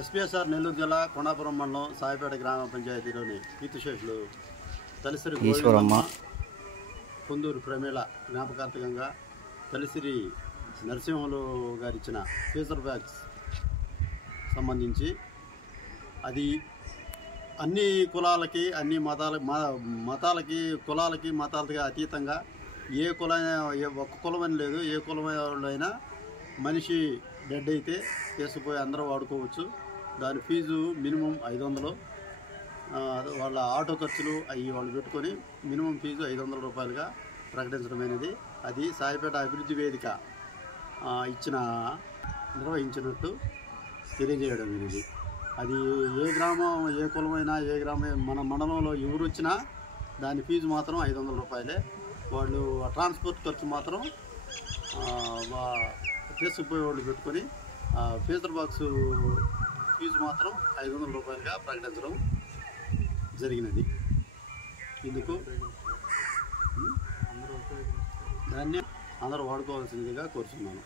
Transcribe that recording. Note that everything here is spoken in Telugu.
ఎస్పీఎస్ఆర్ నెల్లూరు జిల్లా కొండాపురం మండలం సాయిపేట గ్రామ పంచాయతీలోని కీర్తిశేషులు తలసిరి ఈశ్వరమ్మ, పొందూరు ప్రమీళ జ్ఞాపకార్థకంగా తలసిరి నరసింహులు గారు ఇచ్చిన ఫీజర్ బ్యాగ్స్ సంబంధించి అది అన్ని కులాలకి, అన్ని మతాలకి, కులాలకి, మతాలకి అతీతంగా ఏ ఒక్క కులమని లేదు, ఏ కులమైనా మనిషి డెడ్ అయితే తీసుకుపోయి అందరూ వాడుకోవచ్చు. దాని ఫీజు మినిమం 500. వాళ్ళ ఆటో ఖర్చులు అవి వాళ్ళు పెట్టుకొని మినిమం ఫీజు 500 రూపాయలుగా ప్రకటించడమైనది. అది సాయిపేట అభివృద్ధి వేదిక నిర్వహించినట్టు తెలియజేయడం అనేది. అది ఏ గ్రామం, ఏ కులమైనా, ఏ గ్రామం, మన మండలంలో ఎవరు వచ్చినా దాని ఫీజు మాత్రం 500 రూపాయలే. వాళ్ళు ట్రాన్స్పోర్ట్ ఖర్చు మాత్రం తీసుకుపోయే వాళ్ళు పెట్టుకొని ఫీజర్ బాక్స్ ఫీజు మాత్రం 500 రూపాయలుగా ప్రకటించడం జరిగినది. ఇందుకు దాన్ని అందరూ వాడుకోవాల్సిందిగా కోరుతున్నాను.